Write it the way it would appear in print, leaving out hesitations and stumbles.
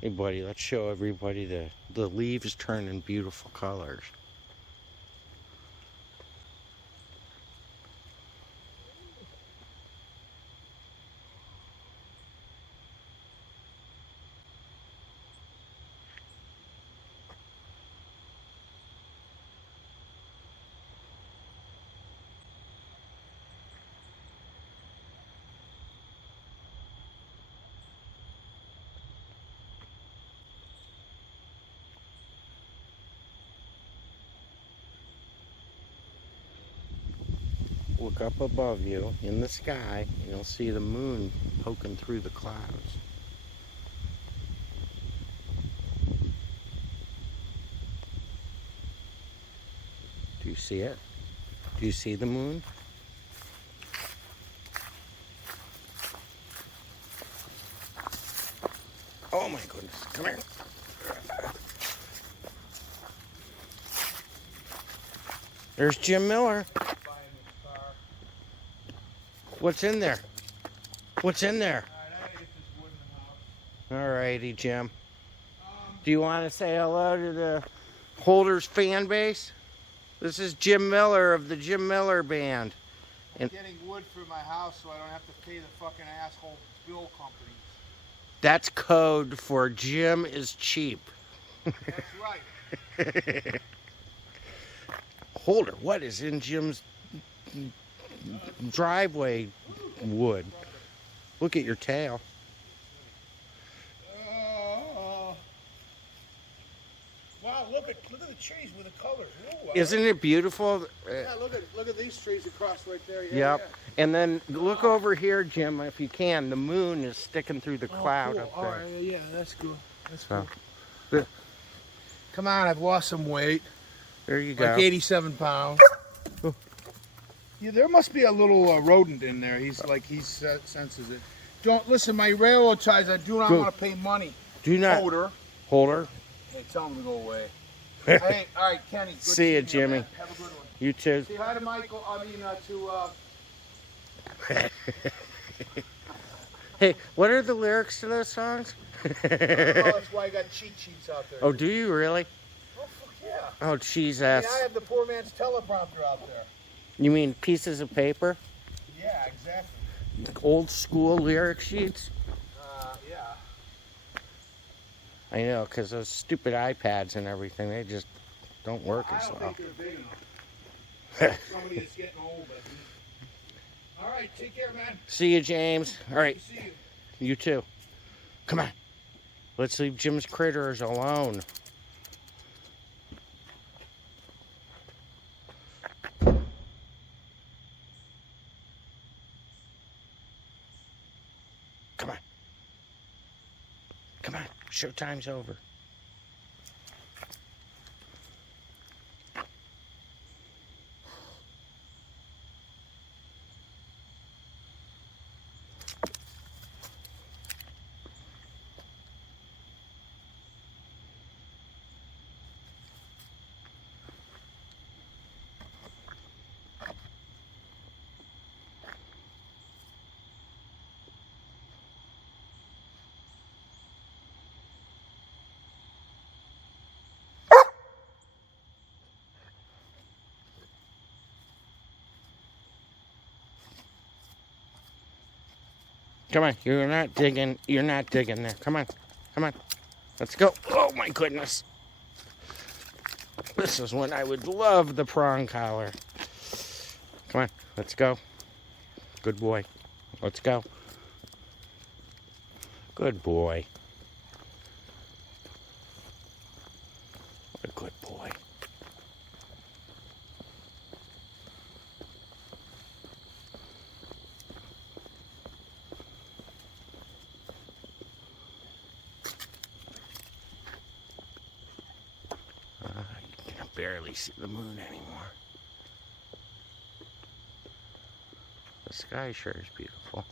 Hey buddy, let's show everybody the leaves turning beautiful colors. Look up above you in the sky, and you'll see the moon poking through the clouds. Do you see it? Do you see the moon? Oh my goodness, come here. There's Jim Miller. What's in there? What's in there? Alrighty, Jim. Do you want to say hello to the Holders fan base? This is Jim Miller of the JiMiller Band. I'm getting wood for my house so I don't have to pay the fucking asshole bill companies. That's code for Jim is cheap. That's right. Holder, what is in Jim's driveway wood? Look at your tail. Wow, look at the trees with the colors. Ooh, Isn't it beautiful? Yeah, look at these trees across right there. Yeah, Yep. yeah. And then look over here, Jim, if you can. The moon is sticking through the cloud cool. up there. All right, yeah, that's good. That's So, good. Come on, I've lost some weight. there you go. Like 87 pounds. Yeah, there must be a little rodent in there. He senses it. Don't listen. My railroad ties. I do not want to pay money. Do not. Holder. Hey, tell him to go away. Hey, all right, Kenny. Good See you, Jimmy. man. Have a good one. You too. Say hi to Michael. I mean, Hey, what are the lyrics to those songs? that's why I got cheat sheets out there. Oh, do you really? Oh, fuck yeah. Oh, Jesus. I have the poor man's teleprompter out there. You mean pieces of paper? Yeah, exactly. Old school lyric sheets? Yeah. I know, because those stupid iPads and everything, they just don't work I as don't well. think they're big enough. Somebody that's getting old. All right, take care, man. See you, James. All right, See you. you too. Come on. Let's leave Jim's critters alone. Come on. Come on. Showtime's over. Come on, you're not digging there. Come on, come on. Let's go. Oh my goodness. This is when I would love the prong collar. Come on, let's go. Good boy. Let's go. Good boy. What a good boy. You can barely see the moon anymore. The sky sure is beautiful.